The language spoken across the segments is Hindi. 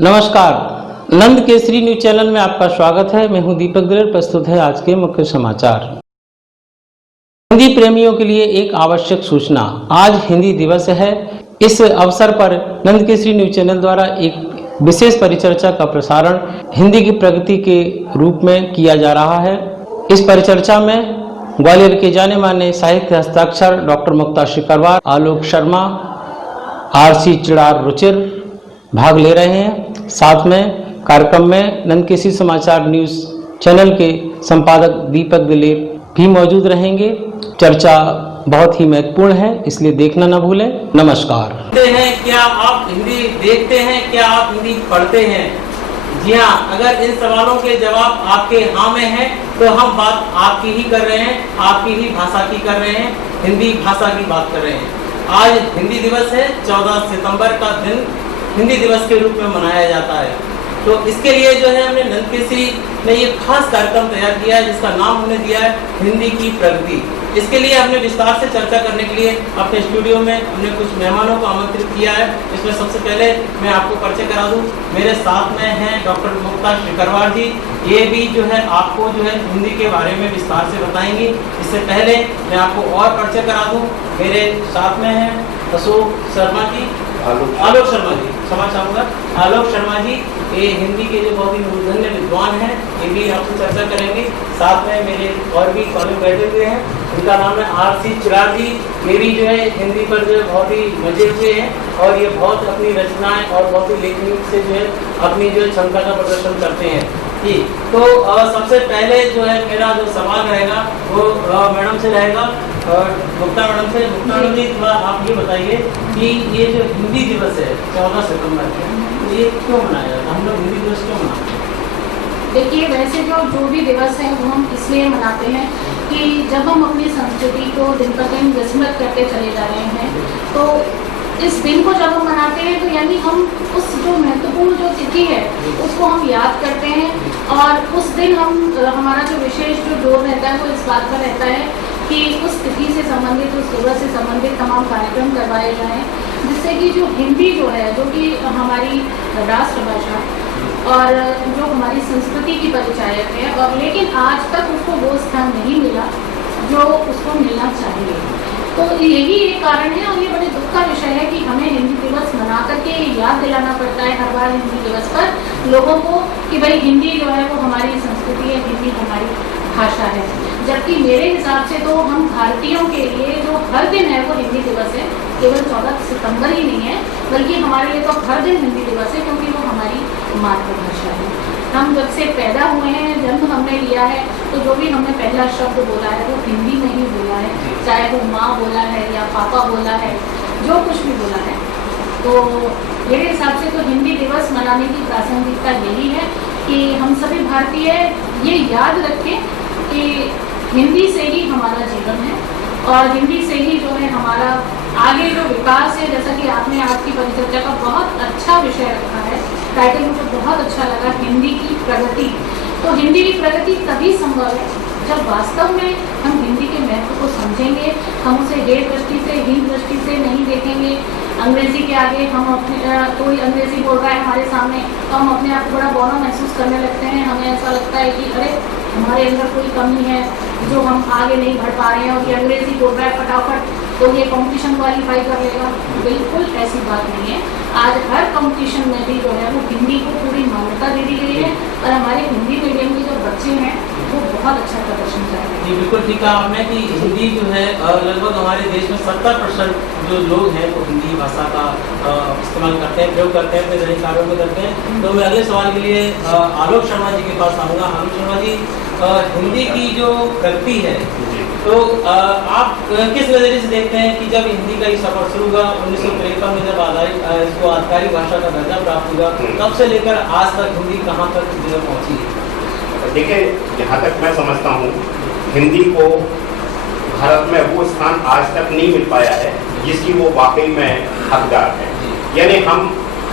नमस्कार, नंद केसरी न्यूज चैनल में आपका स्वागत है। मैं हूं दीपक दिलेर। प्रस्तुत है आज के मुख्य समाचार। हिंदी प्रेमियों के लिए एक आवश्यक सूचना। आज हिंदी दिवस है। इस अवसर पर नंद केसरी न्यूज चैनल द्वारा एक विशेष परिचर्चा का प्रसारण हिंदी की प्रगति के रूप में किया जा रहा है। इस परिचर्चा में ग्वालियर के जाने माने साहित्य हस्ताक्षर डॉक्टर मुक्ता शिकरवार, आलोक शर्मा, आरसी चिड़ार रुचिर भाग ले रहे हैं। साथ में कार्यक्रम में नंद केसरी समाचार न्यूज चैनल के संपादक दीपक दिलेर भी मौजूद रहेंगे। चर्चा बहुत ही महत्वपूर्ण है, इसलिए देखना न भूलें। नमस्कार। क्या आप हिंदी देखते हैं? क्या आप हिंदी पढ़ते हैं? जी हाँ, अगर इन सवालों के जवाब आपके हाँ में है तो हम बात आपकी ही कर रहे हैं, आपकी ही भाषा की कर रहे हैं, हिंदी भाषा की बात कर रहे हैं। आज हिंदी दिवस है। 14 सितंबर का दिन हिंदी दिवस के रूप में मनाया जाता है। तो इसके लिए जो है हमने नंद केसरी ने ये खास कार्यक्रम तैयार किया है, जिसका नाम हमने दिया है हिंदी की प्रगति। इसके लिए हमने विस्तार से चर्चा करने के लिए अपने स्टूडियो में हमने कुछ मेहमानों को आमंत्रित किया है। इसमें सबसे पहले मैं आपको परिचय करा दूं, मेरे साथ में हैं डॉक्टर मुक्ता शिकरवार जी। ये भी जो है आपको जो है हिंदी के बारे में विस्तार से बताएंगी। इससे पहले मैं आपको और परिचय करा दूं, मेरे साथ में हैं अशोक शर्मा जी, आलोक शर्मा जी, क्षमा चाहूँगा, आलोक शर्मा जी, ये हिंदी के जो बहुत ही मूर्धन्य विद्वान हैं, ये भी आपसे चर्चा करेंगे। साथ में मेरे और भी कॉलेज बैठे हुए हैं, उनका नाम है आरसी चिड़ार जी। ये भी जो है हिंदी पर जो है बहुत ही मजे हुए हैं और ये बहुत अपनी रचनाएं और बहुत ही लेखनी से जो है अपनी जो क्षमता का प्रदर्शन करते हैं। जी, तो सबसे पहले जो है मेरा जो सवाल रहेगा वो मैडम से रहेगा, गुप्ता मैडम से। गुप्ता मैडम जी, थोड़ा आप ये बताइए कि ये जो हिंदी दिवस है 14 सितंबर को, ये क्यों मनाया जाता है? हम लोग हिंदी दिवस क्यों मनाते हैं? देखिए, वैसे जो भी दिवस है वो हम इसलिए मनाते हैं कि जब हम अपनी संस्कृति को दिन पर दिन विस्मृत करते चले जा रहे हैं, तो इस दिन को जब हम मनाते हैं तो यानी हम उस जो महत्वपूर्ण जो तिथि है उसको हम याद करते हैं। और उस दिन हमारा जो विशेष जो जोर रहता है वो इस बात पर रहता है कि उस तिथि से संबंधित, उस दिवस से संबंधित तमाम कार्यक्रम करवाए जाएं, जिससे कि जो हिंदी जो है, जो कि हमारी राष्ट्रभाषा और जो हमारी संस्कृति की परिचायक है, और लेकिन आज तक उसको वो स्थान नहीं मिला जो उसको मिलना चाहिए। तो यही एक कारण है और ये बड़े दुख का विषय है कि हमें हिंदी दिवस मना करके याद दिलाना पड़ता है हर बार हिंदी दिवस पर लोगों को कि भाई हिंदी जो है वो हमारी संस्कृति है, हिंदी हमारी भाषा है। जबकि मेरे हिसाब से तो हम भारतीयों के लिए जो हर दिन है वो हिंदी दिवस है। केवल 14 सितंबर ही नहीं है, बल्कि हमारे लिए तो हर दिन हिंदी दिवस है, क्योंकि वो हमारी मातृभाषा है। हम जब से पैदा हुए हैं, जन्म हमने लिया है, तो जो भी हमने पहला शब्द बोला है वो हिंदी में ही बोला है, चाहे वो माँ बोला है या पापा बोला है, जो कुछ भी बोला है। तो मेरे हिसाब से तो हिंदी दिवस मनाने की प्रासंगिकता यही है कि हम सभी भारतीय ये याद रखें कि हिंदी से ही हमारा जीवन है और हिंदी से ही जो है हमारा आगे जो विकास है। जैसा कि आपने आज की परिचर्चा का बहुत अच्छा विषय रखा है, टाइटल मुझे बहुत अच्छा लगा, हिंदी की प्रगति। तो हिंदी की प्रगति तभी संभव है जब वास्तव में हम हिंदी के महत्व को समझेंगे, हम उसे हे दृष्टि से, हीन दृष्टि से नहीं देखेंगे। अंग्रेजी के आगे हम अपने कोई अंग्रेजी बोल रहा है हमारे सामने तो हम अपने आप को बड़ा बौना महसूस करने लगते हैं। हमें ऐसा लगता है कि अरे हमारे अंदर कोई कमी है जो हम आगे नहीं बढ़ पा रहे हैं, और ये अंग्रेजी बोल रहा है फटाफट तो ये कंपटीशन क्वालिफाई कर लेगा। बिल्कुल ऐसी बात नहीं है। आज हर कंपटीशन में भी जो है वो हिंदी को पूरी मान्यता दे दी गई है और हमारे हिंदी मीडियम के जो बच्चे हैं वो बहुत अच्छा प्रदर्शन कर रहे हैं। जी बिल्कुल ठीक कहा आपने कि हिंदी जो है लगभग हमारे देश में 70% जो लोग हैं वो हिंदी भाषा का इस्तेमाल करते हैं, प्रयोग करते हैं, अपने दैनिक कार्यों में करते हैं। तो मैं अगले सवाल के लिए आलोक शर्मा जी के पास आऊँगा। आलोक शर्मा जी, हिंदी की जो प्रगति है तो आप किस नज़रिए से देखते हैं कि जब हिंदी का ये सफर शुरू हुआ 1953 में, जब इसको आधिकारिक भाषा का दर्जा प्राप्त हुआ, तब से लेकर आज तक हिंदी कहाँ तक जो पहुँची है? देखिए, जहाँ तक मैं समझता हूँ हिंदी को भारत में वो स्थान आज तक नहीं मिल पाया है जिसकी वो वाकई में हकदार है। यानी हम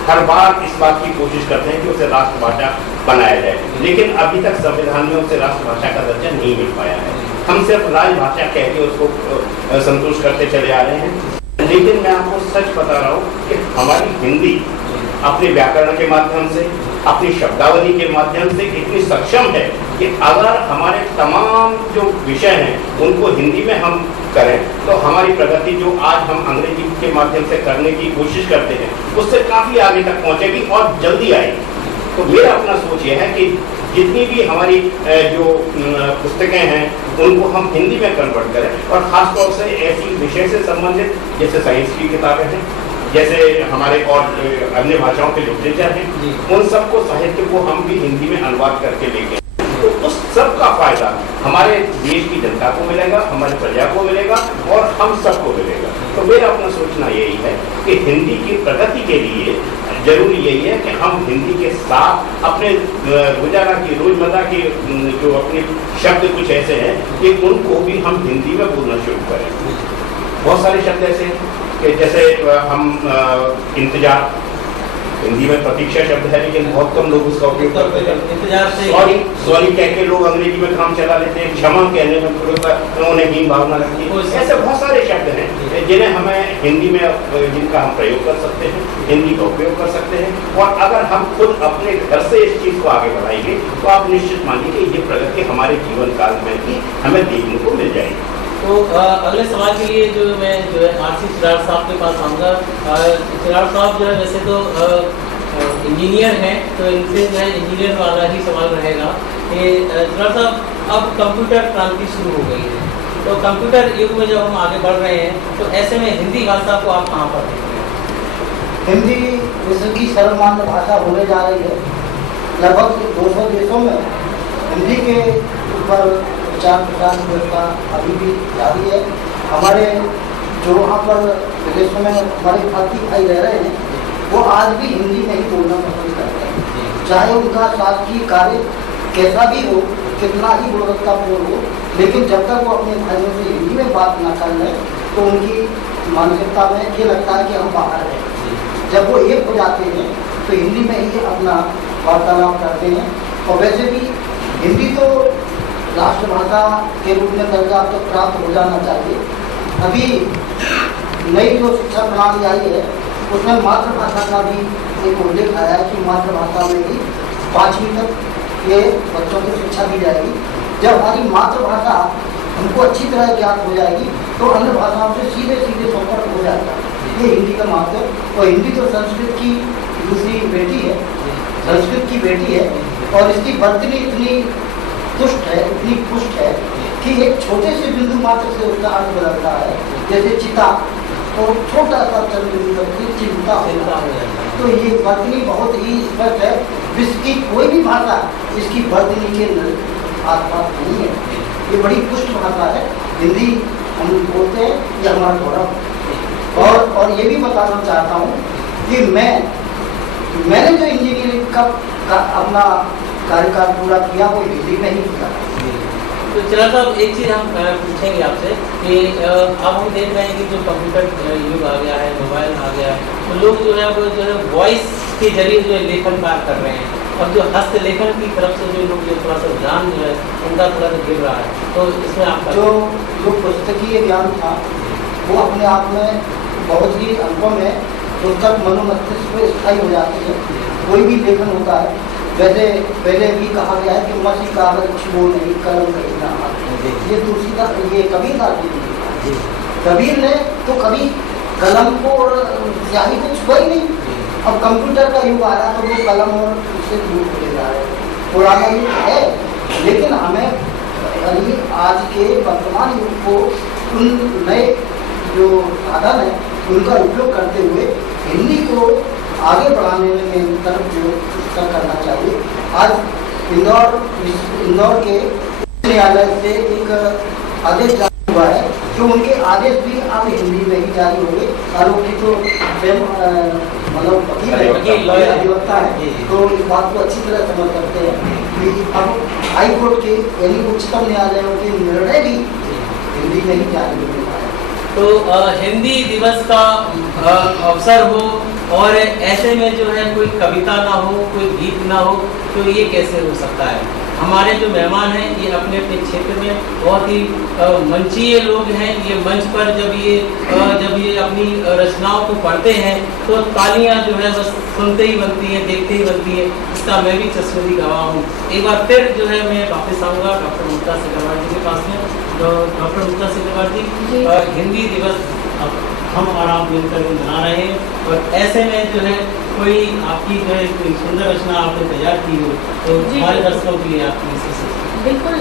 हर बार इस बात की कोशिश करते हैं कि उसे राष्ट्रभाषा बनाया जाए, लेकिन अभी तक संविधान में उसे राष्ट्रभाषा का दर्जा नहीं मिल पाया है। हम सिर्फ राजभाषा कह के उसको संतुष्ट करते चले आ रहे हैं। लेकिन मैं आपको सच बता रहा हूँ कि हमारी हिंदी अपने व्याकरण के माध्यम से, अपनी शब्दावली के माध्यम से इतनी सक्षम है कि अगर हमारे तमाम जो विषय हैं उनको हिंदी में हम करें तो हमारी प्रगति जो आज हम अंग्रेजी के माध्यम से करने की कोशिश करते हैं उससे काफ़ी आगे तक पहुंचेगी और जल्दी आएगी। तो मेरा अपना सोच ये है कि जितनी भी हमारी जो पुस्तकें हैं उनको हम हिंदी में कन्वर्ट करें और ख़ास तौर से ऐसी विषय से संबंधित जैसे साइंस की किताबें हैं, जैसे हमारे और अन्य भाषाओं के लिटरेचर हैं, उन सबको साहित्य को हम भी हिंदी में अनुवाद करके लेके तो उस सब का फायदा हमारे देश की जनता को मिलेगा, हमारी प्रजा को मिलेगा और हम सबको मिलेगा। तो मेरा अपना सोचना यही है कि हिंदी की प्रगति के लिए जरूरी यही है कि हम हिंदी के साथ अपने रोजाना की रोजमर्रा की जो अपने शब्द कुछ ऐसे हैं कि उनको भी हम हिंदी में बोलना शुरू करें। बहुत सारे शब्द ऐसे हैं कि जैसे हम इंतजार, हिंदी में प्रतीक्षा शब्द है लेकिन बहुत कम लोग उसका उपयोग करते हैं। इंतजार से सॉरी कह के लोग अंग्रेजी में काम चला लेते हैं, क्षमा कहने में उन्हें हीन भावना लगती है। ऐसे बहुत सारे शब्द हैं जिन्हें हमें हिंदी में जिनका हम प्रयोग कर सकते हैं, हिंदी का उपयोग कर सकते हैं। और अगर हम खुद अपने घर से इस चीज़ को आगे बढ़ाएंगे तो आप निश्चित मानिए कि ये प्रगति हमारे जीवन काल में भी हमें देखने को मिल जाएगी। तो अगले सवाल के लिए जो मैं जो है आरसी चिराग साहब के पास आऊँगा। चिराग साहब जो है वैसे तो इंजीनियर हैं, तो इनसे जो है इंजीनियर वाला ही सवाल रहेगा कि चिराग साहब अब कंप्यूटर क्रांति शुरू हो गई है, तो कंप्यूटर युग में जब हम आगे बढ़ रहे हैं तो ऐसे में हिंदी भाषा को आप कहाँ पर देखते हैं? हिंदी विश्व की सर्वमान्य भाषा होने जा रही है। लगभग 200 देशों में हिंदी के ऊपर प्रचार प्रसार व्यवस्था अभी भी जारी है। हमारे जो वहाँ पर विदेशों में हमारे भारतीय भाई रह रहे हैं वो आज भी हिंदी में ही बोलना पसंद करते हैं, चाहे उनका शासकीय कार्य कैसा भी हो, कितना ही गुणवत्तापूर्ण हो, लेकिन जब तक वो अपने भाइयों से हिंदी में बात ना कर लें तो उनकी मानसिकता में ये लगता है कि हम बाहर हैं। जब वो एक हो जाते हैं तो हिंदी में ही अपना वार्तालाप करते हैं। और वैसे भी हिंदी तो राष्ट्रभाषा के रूप में दर्जा तो प्राप्त हो जाना चाहिए। अभी नई जो शिक्षा प्रणाली आई है उसमें मातृभाषा का भी एक उल्लेख आया है कि मातृभाषा में ही 5वीं तक ये बच्चों की शिक्षा दी जाएगी। जब हमारी मातृभाषा हमको अच्छी तरह ज्ञात हो जाएगी तो अन्य भाषाओं से सीधे संपर्क हो जाएगा। ये हिंदी का महत्व। और हिंदी तो संस्कृत की दूसरी बेटी है, संस्कृत की बेटी है और इसकी वर्तनी इतनी पुष्ट है, इतनी पुष्ट है कि एक छोटे से बिंदु मात्र से उसका अर्थ बदलता है। जैसे चिता, तो छोटा सा बिंदु करके चिंता होता है। तो ये वर्तनी बहुत ही स्पष्ट है। विश्व की कोई भी भाषा इसकी वर्तनी के आसपास नहीं है। ये बड़ी पुष्ट भाषा है। हिंदी हम बोलते हैं, ये हमारा गौरव। और ये भी बताना चाहता हूँ कि मैंने जो इंजीनियरिंग का अपना कार्यकाल पूरा किया वो हिंदी में ही किया। तो चिराग साहब एक चीज़ हम पूछेंगे आपसे कि अब हम देख रहे हैं कि जो कंप्यूटर युग आ गया है, मोबाइल आ गया है, तो लोग जो है वो जो है वॉइस के जरिए जो है लेखन कार्य कर रहे हैं और जो हस्तलेखन की तरफ से जो लोग जो थोड़ा सा ज्ञान जो है उनका थोड़ा सा गिर रहा है। तो इसमें आपका जो पुस्तकीय ज्ञान था वो अपने आप में बहुत ही अनुपम है। पुस्तक मनोमस्तिष्क में स्थायी हो जाती है। कोई भी लेखन होता है, वैसे पहले भी कहा गया है कि मसी कागज छुओ नहीं कलम खरीदना। ये तुलसीदास, ये कबीरदास जी, कबीर ने तो कभी कलम को और स्याही को छुआ ही नहीं। अब कंप्यूटर का युग आया तो वो कलम और उससे दूर हो जा रहे हैं। पुराना युग है लेकिन हमें आज के वर्तमान युग को उन नए जो साधन है उनका उपयोग करते हुए हिंदी को आगे बढ़ाने में तरफ जो करना चाहिए। आज इंदौर के न्यायालय से एक आदेश जारी हुआ है कि उनके आदेश भी अब हिंदी में ही जारी होंगे। आरोपी तो मतलब वकील अधिवक्ता है तो इस बात को अच्छी तरह समझ सकते हैं कि अब हाई कोर्ट के यानी उच्चतम न्यायालयों के निर्णय भी हिंदी में ही जारी होने वाले हैं। तो हिंदी दिवस का अवसर हो और ऐसे में जो है कोई कविता ना हो, कोई गीत ना हो, तो ये कैसे हो सकता है? हमारे जो मेहमान हैं ये अपने अपने क्षेत्र में बहुत ही मंचीय लोग हैं। ये मंच पर जब ये अपनी रचनाओं को पढ़ते हैं तो तालियां जो है बस सुनते ही बनती हैं, देखते ही बनती है। इसका मैं भी चश्मदी गवाह हूँ। एक बार फिर जो है मैं वापस आऊँगा डॉक्टर मुक्ता सिकरवार जी के पास में। तो डॉक्टर मुक्ता सिकरवार जी, हिंदी दिवस हम और आप मिलकर मना रहे हैं और ऐसे में जो है कोई आपकी जो है कोई सुंदर रचना आपने तैयार की हो तो हमारे दर्शकों के लिए आपकी बिल्कुल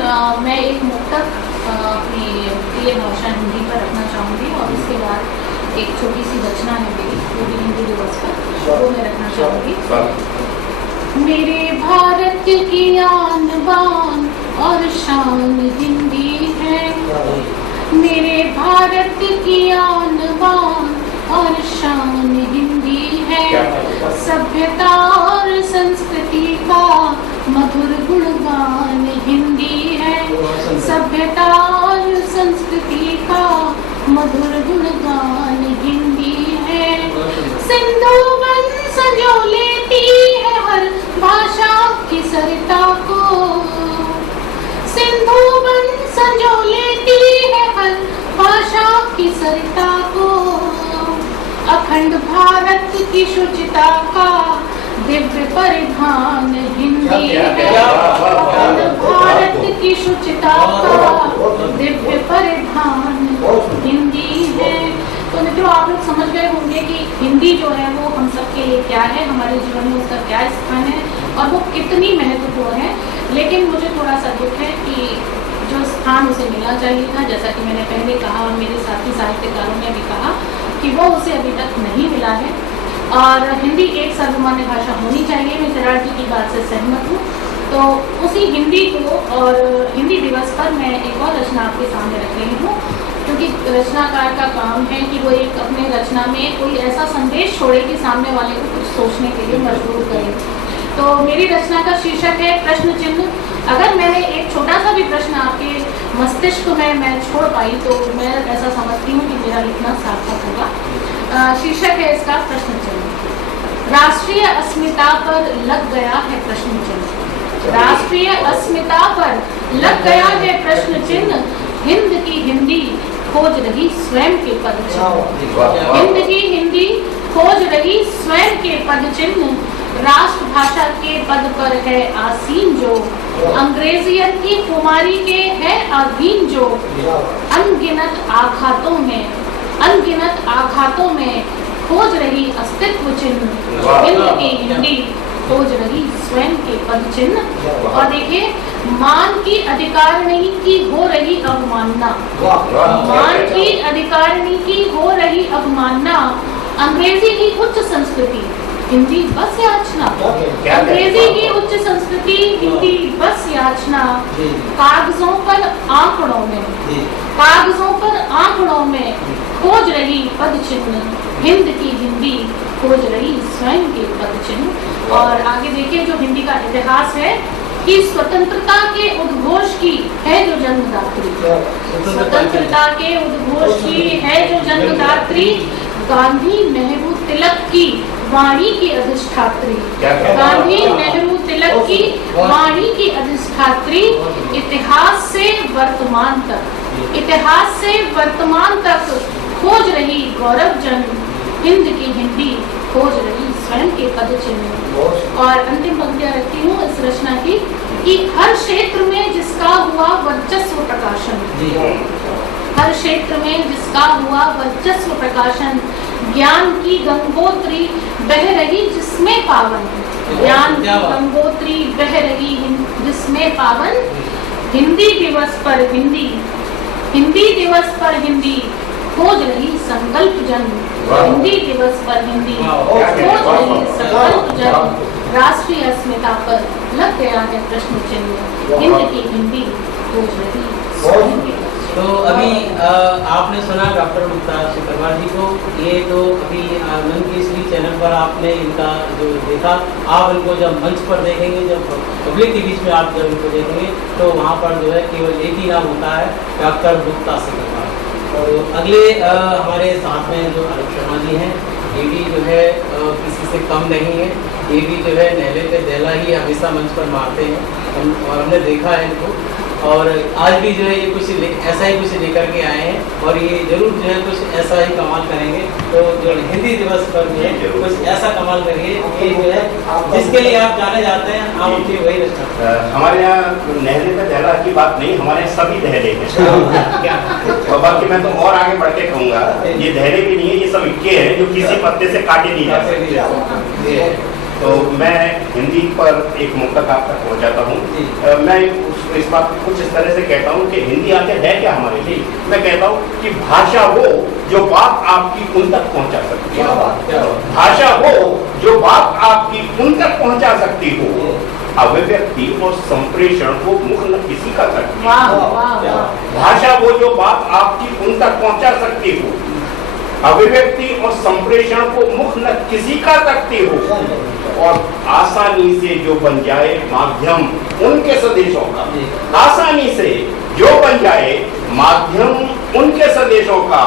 मैं एक मुक्तक अपनी प्रिय भाषा हिंदी पर रखना चाहूँगी और उसके बाद एक छोटी सी रचना है मेरी पूरी हिंदी दिवस पर, वो मैं रखना चाहूँगी। मेरे भारत की आन बान और शान हिंदी है, मेरे भारत की आन बान और शान हिंदी है। सभ्यता और संस्कृति का मधुर गुणगान हिंदी है, सभ्यता और संस्कृति का मधुर गुणगान हिंदी है। सिंधु वन संजो लेती है हर भाषा की सरिता को, सिंधु वन संजो लेती है हर भाषा की सरिता को। अखंड भारत की शुचिता का दिव्य परिधान हिंदी है, अखंड भारत की शुचिता का दिव्य परिधान हिंदी है। तो मित्रों आप लोग समझ गए होंगे कि हिंदी जो है वो हम सबके लिए क्या है, हमारे जीवन में उसका क्या स्थान है और वो कितनी महत्वपूर्ण है। लेकिन मुझे थोड़ा सा दुख है कि जो स्थान उसे मिलना चाहिए था, जैसा कि मैंने पहले कहा और मेरे साथी साहित्यकारों ने भी कहा कि वो उसे अभी तक नहीं मिला है। और हिंदी एक सर्वमान्य भाषा होनी चाहिए, मैं सिराज जी की बात से सहमत हूँ। तो उसी हिंदी को और हिंदी दिवस पर मैं एक और रचना आपके सामने रख रही हूँ, क्योंकि रचनाकार का काम है कि वो एक अपने रचना में कोई ऐसा संदेश छोड़े कि सामने वाले को कुछ सोचने के लिए मजबूर करे। तो मेरी रचना का शीर्षक है प्रश्न चिन्ह। अगर मैंने एक छोटा सा भी प्रश्न आपके मस्तिष्क में मैं छोड़ पाई तो मैं ऐसा समझती हूँ कि मेरा लिखना सार्थक होगा। शीर्षक है इसका प्रश्न चिन्ह। राष्ट्रीय अस्मिता पर लग गया है प्रश्न चिन्ह, राष्ट्रीय अस्मिता पर लग गया है प्रश्न चिन्ह। हिंद की हिंदी खोज रही स्वयं के पद चिन्ह, हिंद की हिंदी खोज रही स्वयं के पद चिन्ह। राष्ट्रभाषा के पद पर है आसीन जो, अंग्रेजियत की कुमारी के है अधीन जो। अनगिनत आघातों में खोज रही अस्तित्व चिन्ह। हिंद की हिंदी खोज रही स्वयं के पद चिन्ह। और देखिए, मान की अधिकारिणी की हो रही अवमानना, मान की अधिकारिणी की हो रही अवमानना। अंग्रेजी की उच्च संस्कृति, हिंदी बस याचना, अंग्रेजी की उच्च संस्कृति, हिंदी बस याचना। कागजों पर आंकड़ों में, कागजों पर आंकड़ों में खोज रही पद चिन्ह। हिंद की हिंदी खोज रही स्वयं के पद चिन्ह। और आगे देखिए, जो हिंदी का इतिहास है कि स्वतंत्रता के उद्घोष की है जो जन्मदात्री, स्वतंत्रता के उद्घोष की है जो जन्मदात्री। गांधी नेहरू तिलक की वाणी की अधिष्ठात्री, गांधी नेहरू तिलक की वाणी की अधिष्ठात्री। इतिहास से वर्तमान तक, इतिहास से वर्तमान तक खोज रही गौरव जन। हिंद की हिंदी खोज रही स्वयं के पद चिन्ह। और अंतिम पंक्तियां रखती हूँ इस रचना की कि हर क्षेत्र में जिसका हुआ वर्चस्व प्रकाशन, हर क्षेत्र में जिसका हुआ वर्चस्व प्रकाशन। ज्ञान की गंगोत्री बह रही जिसमें पावन, ज्ञान की गंगोत्री बह रही जिसमें पावन। हिंदी दिवस पर हिंदी, हिंदी दिवस पर हिंदी खोज रही संकल्प जन। हिंदी दिवस पर हिंदी खोज रही संकल्प जन। राष्ट्रीय अस्मिता पर लग गया है प्रश्न चिन्ह। हिंद की हिंदी खोज रही। तो अभी आपने सुना डॉक्टर मुक्ता सिकरवार जी को। ये तो अभी नंद केसरी चैनल पर आपने इनका जो देखा, आप इनको जब मंच पर देखेंगे, जब पब्लिक के बीच में आप जब इनको देखेंगे तो वहाँ पर जो है केवल एक ही नाम होता है, डॉक्टर मुक्ता सिकरवार। तो अगले हमारे साथ में जो आलोक शर्मा जी हैं, ये भी जो है किसी से कम नहीं है। ये भी जो है नहले पे दहला ही हमेशा मंच पर मारते हैं और हमने देखा है इनको, और आज भी जो है ये कुछ ऐसा ही कुछ लेकर के आए हैं और ये जरूर जो है कुछ ऐसा ही कमाल करेंगे। तो जो हिंदी दिवस पर जो है कुछ ऐसा कमाल करेंगे कि जो है जिसके लिए आप जाने जाते हैं, आप उनकी वही रचना। हमारे यहाँ नहले पे दहला की बात नहीं, हमारे यहाँ सभी दहले हैं। और बाकी मैं तो और आगे बढ़ के कहूँगा, ये दहले भी नहीं है, ये सब इक्के हैं जो किसी पत्ते से काटे नहीं जा सकते। तो मैं हिंदी पर एक मुद्दा आप तक पहुँचाता हूँ। मैं इस बात कुछ इस तरह से कहता हूँ कि हिंदी आखिर है क्या हमारे लिए। मैं कहता हूँ कि भाषा वो जो बात आपकी उन तक पहुँचा सकती है, भाषा वो जो बात आपकी उन तक पहुँचा सकती हो, अभिव्यक्ति और संप्रेषण को मुख न किसी का सकती है। भाषा वो जो बात आपकी उन तक पहुँचा सकती हो, अभिव्यक्ति और संप्रेषण को मुख न किसी का सकती हो, और आसानी से जो बन जाए माध्यम उनके संदेशों का, आसानी से जो बन जाए माध्यम उनके संदेशों का,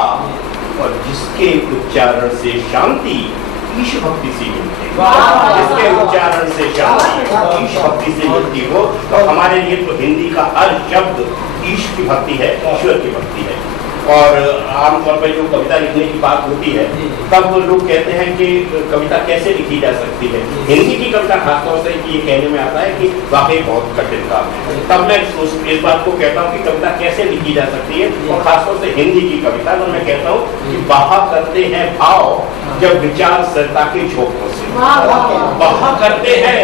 और जिसके उच्चारण से शांति ईश भक्ति से मिलती हो, जिसके उच्चारण से शांति ईश भक्ति से मिलती हो। तो हमारे लिए तो हिंदी का हर शब्द ईश की भक्ति है, ईश्वर की भक्ति है। और आमतौर पर जो कविता लिखने की बात होती है, तब लोग कहते हैं कि कविता कैसे लिखी जा सकती है। हिंदी की कविता खासतौर से ये कहने में आता है कि वाकई बहुत कठिन काम है। तब मैं इस बात को कहता हूँ कि कविता कैसे लिखी जा सकती है, और खासतौर से हिंदी की कविता में मैं कहता हूँ कि बहा करते हैं भाव जब विचार सरता के झोंकों से, बहा करते हैं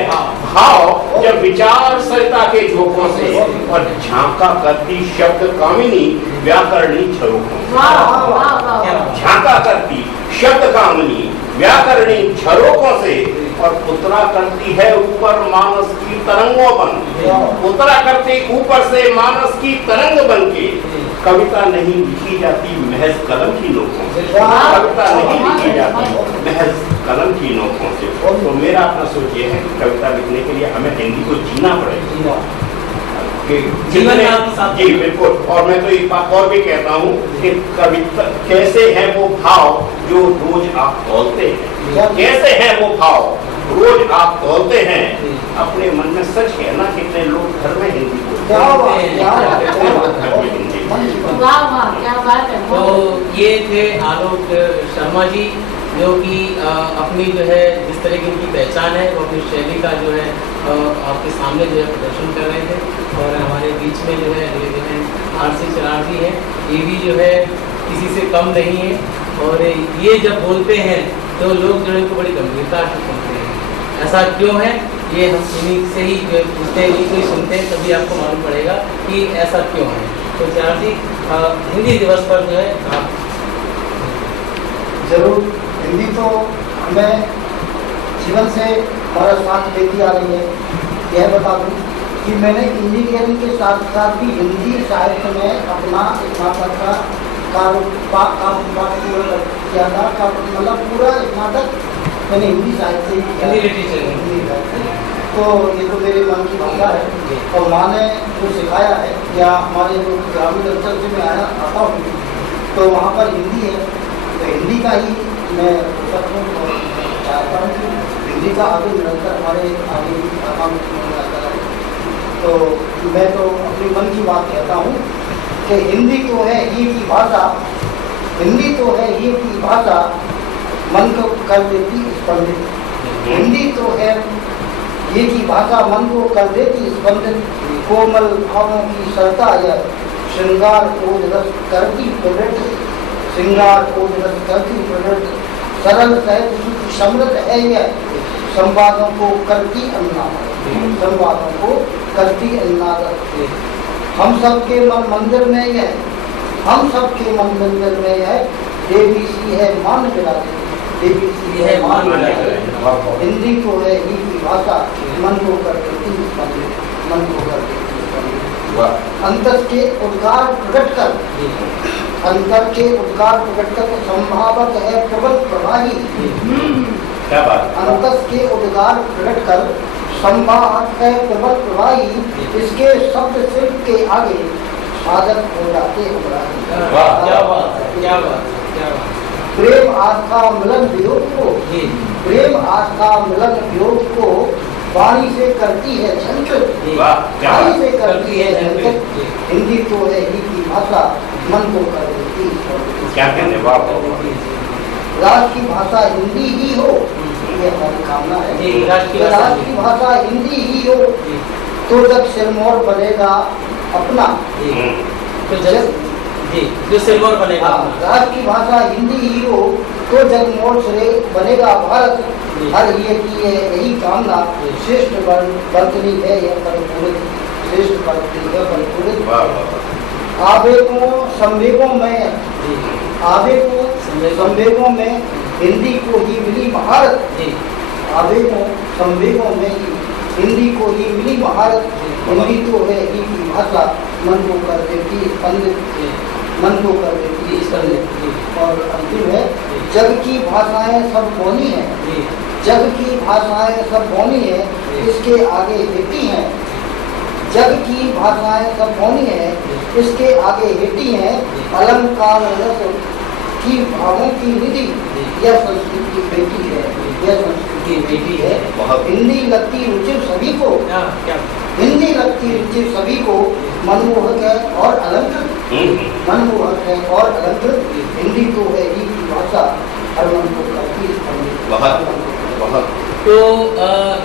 भाव जब विचार सरिता के झोंकों से, और झांका करती शब्द कामिनी व्याकरणी झरोखों से, झांका करती शब्द कामिनी व्याकरणी झरोखों से, और उतरा करती है ऊपर मानस की तरंगों बन, उतरा करती ऊपर से मानस की तरंग बन के। कविता नहीं लिखी जाती महज कलम की नोकों से, कविता नहीं लिखी जाती महज कलम की नोकों से। तो मेरा अपना सोच ये है कि कविता लिखने के लिए हमें हिंदी को जीना पड़ेगा, जी बिल्कुल। और मैं तो एक बात और भी कहता हूँ कि कविता कैसे है वो भाव जो रोज आप तौलते हैं, कैसे है वो भाव रोज आप तौलते हैं। अपने मन में सच कहना, कितने लोग घर में हिंदी बोलते हैं। तो ये थे आलोक शर्मा जी, जो कि अपनी जो है जिस तरह की उनकी पहचान है वो अपनी शैली का जो है आपके सामने जो है प्रदर्शन कर रहे थे। और हमारे बीच में जो है आरसी चिराग जी हैं, ये भी जो है किसी से कम नहीं है, और ये जब बोलते हैं तो लोग जो है उनको बड़ी गंभीरता से सुनते हैं। ऐसा क्यों है, ये हम इन्हीं से ही पूछते हैं, इन्हीं को ही सुनते हैं, तभी आपको मालूम पड़ेगा कि ऐसा क्यों है। तो चिराग जी, हिंदी दिवस पर जो है आप जरूर, हिंदी तो हमें जीवन से हमारा साथ देती आ रही है। यह बता दूँ कि मैंने इंजीनियरिंग के साथ साथ भी हिंदी साहित्य में अपना स्नातक का काम पूरा किया था। मतलब पूरा स्नातक मैंने हिंदी साहित्य से ही किया। तो ये तो मेरे मन की भाषा है, और माँ ने जो सिखाया है, या हमारे जो ग्रामीण अंचल से मैं आता हूँ तो वहाँ पर हिंदी है, तो हिंदी का ही मैं चाहता हूँ कि हिंदी का आगे निरंतर हमारे आगे काम आता है। तो मैं तो अपनी मन की बात कहता हूँ कि हिंदी तो है ये की भाषा, हिंदी तो है ये की भाषा, मन को कर देती स्पंदित। हिंदी तो है ये की भाषा, मन को कर देती स्पंदित। कोमल भावों की सरता यह, श्रृंगार ओज रस करती प्रवृत्ति, श्रृंगार ओज रस करती प्रवृत्ति। सरल सहज समृद्ध है यह, संवादों को करती अन्नादर, संवादों को करती अन्नादर। हम सबके मंदिर में यह, हम सबके मंदिर में यह, देवी सी है मान मिलाते, देवी सी है मान मिलाते। हिंदी तो है ही की भाषा, मन को कर देती स्पंदित, मन को कर देती स्पंदित। अंतर के उद्गार प्रकट कर, अंतर के उद्गार प्रकट कर संभावक है प्रबल प्रवाही। क्या बात? अंतर के उद्गार प्रकट कर संभावक है प्रबल प्रवाही, इसके शब्द शिल्प के आगे साधक हो जाते उग्राही। क्या बात है, क्या बात, क्या बात। प्रेम आस्था मिलन वियोग को, प्रेम आस्था मिलन योग को वाणी से करती है झंझट, वाह, क्या वाणी बात। से करती है झंझट। हिंदी तो है ही की भाषा, मन को कर देती है। क्या कहने, वाह वाह, वाह। राष्ट्र की भाषा हिंदी ही हो, ये हमारी कामना है। जी, राष्ट्र राष्ट्र की भाषा हिंदी ही हो तो जब सिरमौर बनेगा अपना। तो जी, जो सिल्वर बनेगा हाँ, राष्ट्र की भाषा हिंदी ही हो तो जगमोहन श्रेय बनेगा भारत। जी। हर ये की है यही कामना, श्रेष्ठ बरतनी है यह परिपूरित, श्रेष्ठ बरतनी है परिपूरित। वाह वाह वाह। आवेगों संवेगों में, जी, आवेगों संवेगों में हिंदी को ही मिली महारत। जी, आवेगों संवेगों में ही हिंदी को ही मिली महारत। हिंदी तो है ही की भाषा, मन को कर देती स्पंदित, जी, मन को कर देती स्पंदित। जी, और अंतिम है, जग की भाषाएं सब मौनी है, जी, जग की भाषाएं सब मौनी है, इसके आगे हिटी हैं। जग की भाषाएं सब मौनी है, इसके आगे हिटी हैं। अलंकार रस की भावों की निधि, यह संस्कृत की बेटी है, यह संस्कृत की बेटी है। बहुत। हिंदी लगती रुचिर सभी को, क्या हिंदी लगती रुचिर सभी को, मनमोहक है और अलंकृत, मनमोहक है और अलंकृत। हिंदी तो है ही की भाषा, हर मन को करती स्पंदित। बहुत बहुत। तो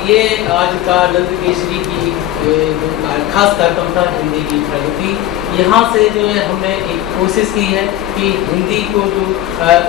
ये आज का नंद केसरी की जो खास कार्यक्रम था हिंदी की प्रगति, यहाँ से जो है हमने एक कोशिश की है कि हिंदी को जो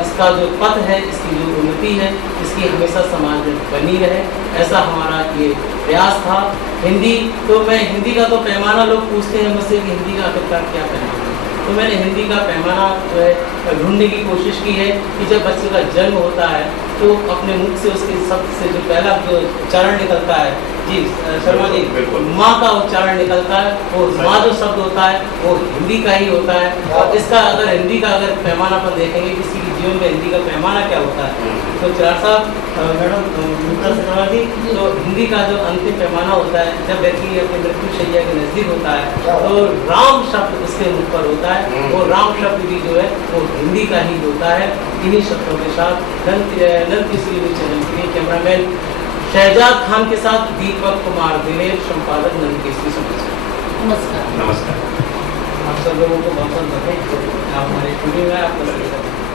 इसका जो पथ है, इसकी जो उन्नति है, इसकी हमेशा समाज में बनी रहे, ऐसा हमारा ये प्रयास था। हिंदी तो मैं हिंदी का तो पैमाना लोग पूछते हैं मुझसे कि हिंदी का आखिरकार क्या पैमाना, तो मैंने हिंदी का पैमाना जो है ढूंढने की कोशिश की है कि जब बच्चे का जन्म होता है तो अपने मुख से उसके शब्द से जो पहला जो उच्चारण निकलता है, जी शर्मा जी, बिल्कुल। माँ का उच्चारण निकलता है, वो माँ जो शब्द होता है वो हिंदी का ही होता है। और इसका अगर हिंदी का अगर पैमाना पर देखेंगे किसी के जीवन में हिंदी का पैमाना क्या होता है, तो चिराग साहब, मैडम मित्रा शर्मा जी, तो हिंदी का जो अंतिम पैमाना होता है, जब व्यक्ति अपने मृत्यु शैया के नजदीक होता है तो राम शब्द उसके मुख पर होता है, वो राम शब्द भी जो है वो हिंदी का ही होता है। इन्हीं शब्दों के साथ नंद केसरी न्यूज़ चैनल के लिए कैमरामैन शहजाद खान के साथ दीपक कुमार दिलेर, संपादक नंद केसरी समाचार। नमस्कार। नमस्कार। आप सब लोगों को बहुत बहुत बधाई। आप हमारे स्टूडियो में आपका स्वागत है।